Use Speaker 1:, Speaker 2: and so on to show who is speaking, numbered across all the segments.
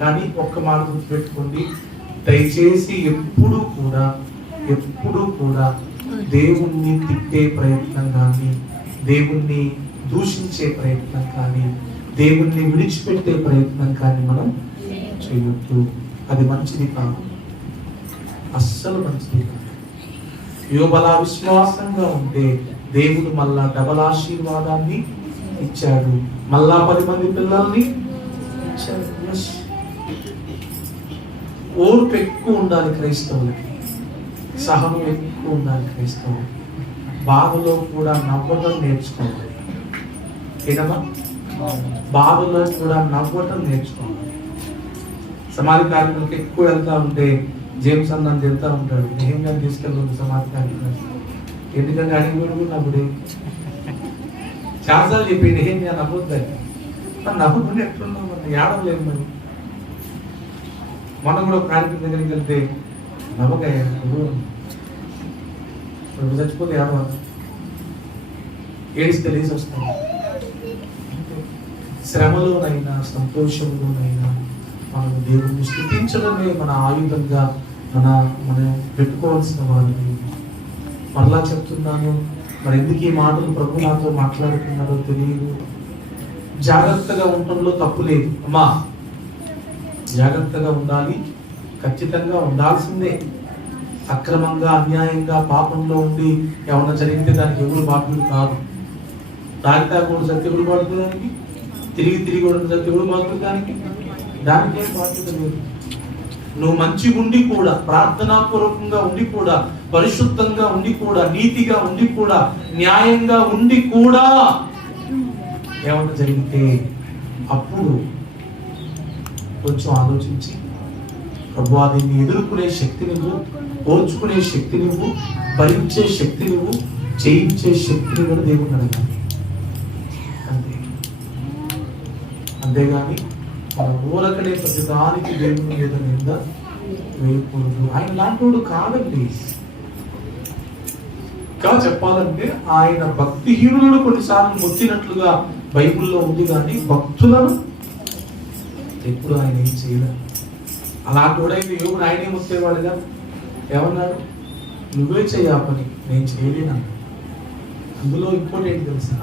Speaker 1: కానీ ఒక్క మాట గుర్తుపెట్టుకోండి. దయచేసి ఎప్పుడు కూడా ఎప్పుడు కూడా దేవుణ్ణి తిట్టే ప్రయత్నం కానీ దేవుణ్ణి దూషించే ప్రయత్నం కానీ దేవుణ్ణి విడిచిపెట్టే ప్రయత్నం కానీ మనం చేయొద్దు. అది మంచిది కాదు. అస్సలు మంచిది కాదు. యోబల విశ్వాసంగా ఉంటే దేవుడు మళ్ళా డబల్ ఆశీర్వాదాన్ని ఇచ్చాడు. మళ్ళా పది మంది పిల్లల్ని ఇచ్చారు ఓర్పు ఎక్కువ ఉండాలి క్రైస్తవులకి. సహనం ఎక్కువ ఉండాలి క్రైస్తవులు బాధలో కూడా నవ్వటం నేర్చుకోవాలి. ఏదమ్మా బాధలో కూడా నవ్వటం నేర్చుకోవాలి. సమాధి కార్యక్రమాలకు ఎక్కువ వెళ్తా ఉంటే జేమ్స్ అన్న అని ఉంటాడు. నిజంగా తీసుకెళ్తుంది సమాధి కార్యక్రమం ఎందుకంటే అడిగి కూడా నవ్వుడే. చాలాసార్లు చెప్పి నిజంగా నవ్వొద్దని మరి నవ్వుకుని ఎట్లున్నావు మరి ఏడవలేదు మరి. మొన్న కూడా ఒక కార్యక్రమం దగ్గరికి వెళ్తే నవ్వకాయ నువ్వు చచ్చిపోతే ఏడవ ఏడిస్తే లేచి వస్తాను శ్రమలోనైనా సంతోషంలోనైనా మనం దేవుణ్ణి స్థుతించడమే మన ఆయుధంగా మన మనం పెట్టుకోవాల్సిన వాళ్ళని మరలా చెప్తున్నాను మరి ఎందుకు ఈ మాటలు ప్రభు నాతో మాట్లాడుతున్నారో తెలియదు. జాగ్రత్తగా ఉండటంలో తప్పు లేదు. అమ్మా జాగ్రత్తగా ఉండాలి. ఖచ్చితంగా ఉండాల్సిందే. అక్రమంగా అన్యాయంగా పాపంలో ఉండి ఏమన్నా జరిగితే దానికి ఎవరు బాధ్యులు కాదు. తాగితే కూడా సత్య ఎవరు బాధ్యులు దానికి. తిరిగి తిరిగి ఉండడం సత్య ఎవరు బాధ్యులు దానికి. దానికి ఏం బాధ్యత లేదు. నువ్వు మంచిగా ఉండి కూడా ప్రార్థనాపూర్వకంగా ఉండి కూడా పరిశుద్ధంగా ఉండి కూడా నీతిగా ఉండి కూడా న్యాయంగా ఉండి కూడా ఏమన్నా జరిగితే అప్పుడు కొంచెం ఆలోచించి ప్రభు దీన్ని ఎదుర్కొనే శక్తి నువ్వు ఓర్చుకునే శక్తి నువ్వు భరించే శక్తి నువ్వు చేయించే శక్తి నువ్వు దేవుని అడగాలి. అంతే. అంతేగాని మన ఊరకనే ప్రతిదానికి దేవుని మీద నింద వేయకూడదు. ఆయన లాంటి కాదండి. ఇంకా చెప్పాలంటే ఆయన భక్తిహీనులను కొన్నిసార్లు మొత్తినట్లుగా బైబిల్లో ఉంది కానీ భక్తులను ఎప్పుడు ఆయన ఏం చేయలేదు. అలాంటి వాడైతే యోగుడు ఆయనే ముట్టేవాడుగా? ఏమన్నాడు నువ్వే చెయ్యి ఆ పని నేను చేయలేను అందులో ఇంకోటి తెలుసా?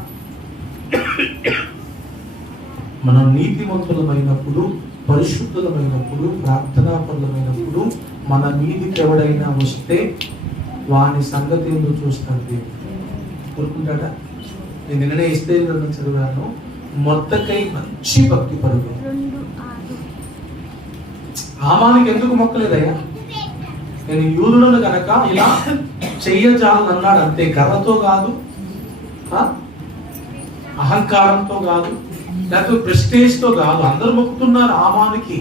Speaker 1: మనం నీతిమంతులమైనప్పుడు పరిశుద్ధులమైనప్పుడు ప్రార్థనాపరులమైనప్పుడు మన నీతికి ఎవడైనా వస్తే వాని సంగతి ఎందుకు చూస్తాడు దేవుడు. కోరుకుంటాడా? నేను నిన్ననే ఇస్తే చదివాను మొత్తకై మంచి భక్తి పరుగు ఆమానికి ఎందుకు మొక్కలేదయ్యా? నేను యూదులను గనక ఇలా చెయ్యజాలని అంతే కర్రతో కాదు? అహంకారంతో కాదు లేకపోతే ప్రెస్టేజ్తో కాదు. అందరూ మొక్కుతున్నారు ఆమానికి.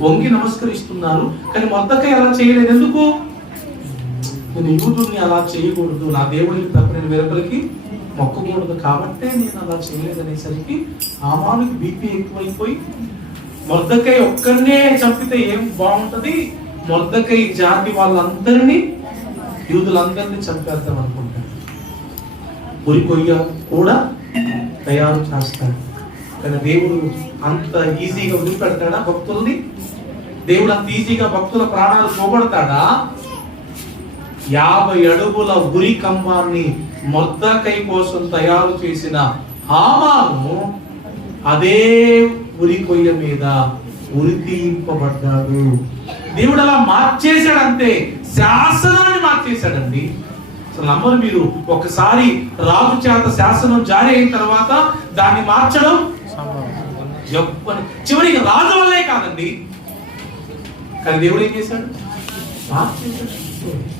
Speaker 1: వంగి నమస్కరిస్తున్నారు కానీ మొత్తకై అలా చేయలేదు. ఎందుకు? నేను యూదుని అలా చేయకూడదు. నా దేవుడికి తప్ప నేను వేరొకరికి మొక్కకూడదు కాబట్టే నేను అలా చేయలేదనేసరికి ఆమానికి బీపీ ఎక్కువైపోయి మొద్దకై ఒక్కరినే చంపితే ఏం బాగుంటది? మొద్దకై జాతి వాళ్ళందరినీ యూదులందరినీ చంపేద్దాం అనుకుంటాడు ఉరి కొయ్య కూడా తయారు చేస్తాడు. కానీ దేవుడు అంత ఈజీగా వదిలిపెడతాడా భక్తుల్ని? దేవుడు అంత ఈజీగా భక్తుల ప్రాణాలు పోగొడతాడా? యాభై అడుగుల ఉరి కంబాన్ని మొద్దకై కోసం తయారు చేసిన హామాను అదే ఉరి కొయ్య మీద ఉరి తీయింపబడ్డాడు. దేవుడు అలా మార్చేశాడంతే. శాసనాన్ని మార్చేశాడండి. అసలు నమ్మరు మీరు. ఒకసారి రాజు చేత శాసనం జారీ అయిన తర్వాత దాన్ని మార్చడం చివరికి రాజు వల్లే కాదండి. కానీ దేవుడు ఏం చేశాడు? మార్చేశాడు.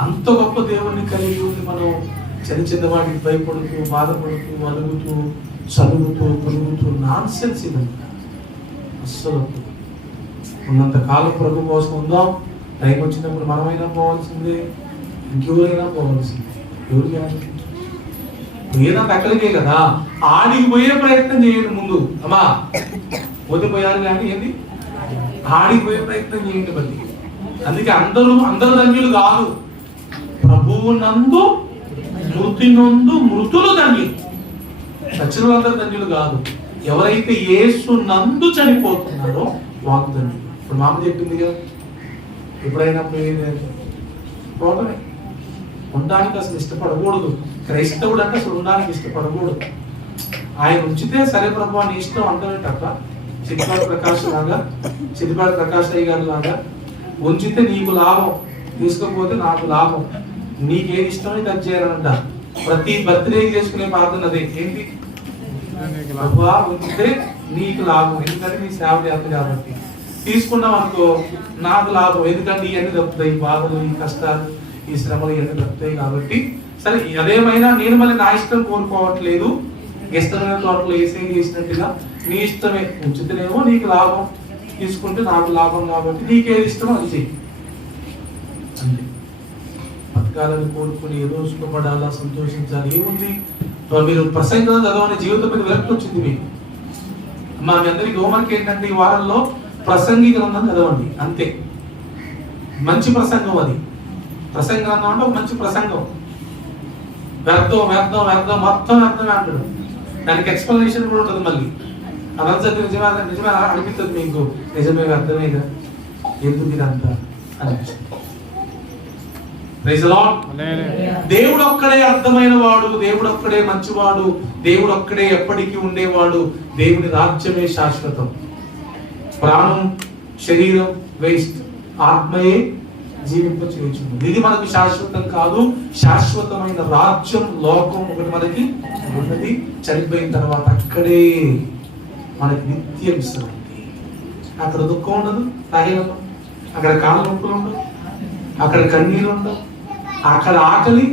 Speaker 1: అంత గొప్ప దేవుణ్ణి కలిగి ఉండి మనం చిన్న చిన్న వాటికి భయపడుతూ బాధపడుతూ అలుగుతూ చదువుతూ పొరుగుతూ నాన్ సెన్స్ ఇదంతా అస్సలు ఉన్నంత కాలం ప్రభు కోసం ఉందాం. టైం వచ్చినప్పుడు మనమైనా పోవాల్సిందే. ఇంకెవరైనా పోవాల్సిందే. ఎవరు కాదు అక్కడికే కదా. ఆడికి పోయే ప్రయత్నం చేయండి ముందు. అమ్మా పోతే కానీ ఏంది? ఆడికి పోయే ప్రయత్నం చేయండి మళ్ళీ. అందుకే అందరూ అందరు ధన్యులు కాదు. ప్రభువు నందు మృతి నందు మృతులు ధన్యులు. చచ్చిన వాళ్ళందరూ ధన్యులు కాదు. ఎవరైతే యేసు నందు చనిపోతున్నారో వాగ్దానం ఇప్పుడు మామ చెప్పింది కదా. ఎప్పుడైనా పోయేది ఉండడానికి అసలు ఇష్టపడకూడదు. క్రైస్తవుడు అంటే అసలు ఉండడానికి ఇష్టపడకూడదు. ఆయన ఉంచితే సరే ప్రభు అని ఇష్టం అంటారే తప్ప చిత్పాటి ప్రకాష్ లాగా చిత్పాటి ప్రకాష్ అయ్య గారు లాగా ఉంచితే నీకు లాభం తీసుకోకపోతే నాకు లాభం. నీకేది ఇష్టమైతే అది చేయాలంట ప్రతి బర్త్డే చేసుకునే ప్రార్థన అదే. ఏంటి? ప్రభువా ఉంచితే నీకు లాభం. ఎందుకంటే నీ సేవ చేస్తుంది కాబట్టి. తీసుకున్నాం అనుకో నాకు లాభం. ఎందుకంటే ఇవన్నీ తప్పుతాయి. బాధలు ఈ కష్టాలు ఈ శ్రమలు ఇవన్నీ తప్పుతాయి కాబట్టి. సరే అదేమైనా నేను మళ్ళీ నా ఇష్టం కోరుకోవట్లేదు. ఇష్టమైన తోటలో వేసే చేసినట్టుగా నీ ఇష్టమే. ఉంచితేనేమో నీకు లాభం. తీసుకుంటే నాకు లాభం కాబట్టి నీకేది ఇష్టమో అది చెయ్యి. బతకాలని కోరుకుని ఏదో సుఖపడాలా సంతోషించాలి ఏముంది? మీరు ప్రసంగం చదవని జీవితం మీద విరక్తి వచ్చింది మీకు. మా మీ అందరికి హోంవర్క్ ఏంటంటే ఈ వారంలో ప్రసంగి గ్రంథం చదవండి అంతే. మంచి ప్రసంగం అది. ప్రసంగ గ్రంథం అంటే ఒక మంచి ప్రసంగం. వ్యర్థం వ్యర్థం వ్యర్థం మొత్తం వ్యర్థమే అంటాడు. దానికి ఎక్స్ప్లెనేషన్ కూడా ఉంటుంది మళ్ళీ. అదంతా నిజమే నిజమే అనిపిస్తుంది మీకు. నిజమే వ్యర్థమేగా? ఎందుకు ఇదంతా? అనిపిస్తుంది. దేవుడు ఒక్కడే అర్థమైన వాడు దేవుడు ఒక్కడే మంచివాడు దేవుడు ఒక్కడే ఎప్పటికీ ఉండేవాడు దేవుని రాజ్యమే శాశ్వతం. ప్రాణం శరీరం వేస్ట్ ఆత్మయే జీవింప చేయుచుంది ఇది మనకు శాశ్వతం కాదు శాశ్వతమైన రాజ్యం లోకం ఒకటి మనకి ఉన్నది చనిపోయిన తర్వాత అక్కడే మనకి నిత్య విశ్రాంతి. అక్కడ దుఃఖం ఉండదు తగిన అక్కడ కాళ్ళ నొప్పులు ఉండవు అక్కడ కన్నీరు ఉండవు అక్కడ ఆకలి.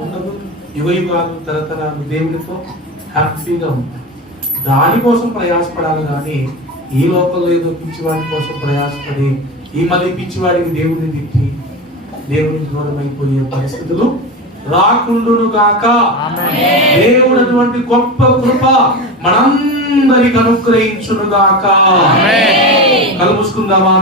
Speaker 1: ఉండదు యుగ యుగాలు తరతరాలు దేవుడితో హ్యాపీగా ఉంటాయి దానికోసం ప్రయాసపడాలి కానీ ఈ లోకంలో ఏదో పిచ్చివాడి కోసం ప్రయాసపడి ఈ మళ్ళీ పిచ్చివాడికి దేవుడిని తిట్టి దేవునికి దూరం అయిపోయే పరిస్థితులు రాకుండును గాక. దేవుడు అటువంటి గొప్ప కృప మనందరికి అనుగ్రహించును గాక. కలుపుసుకుందామా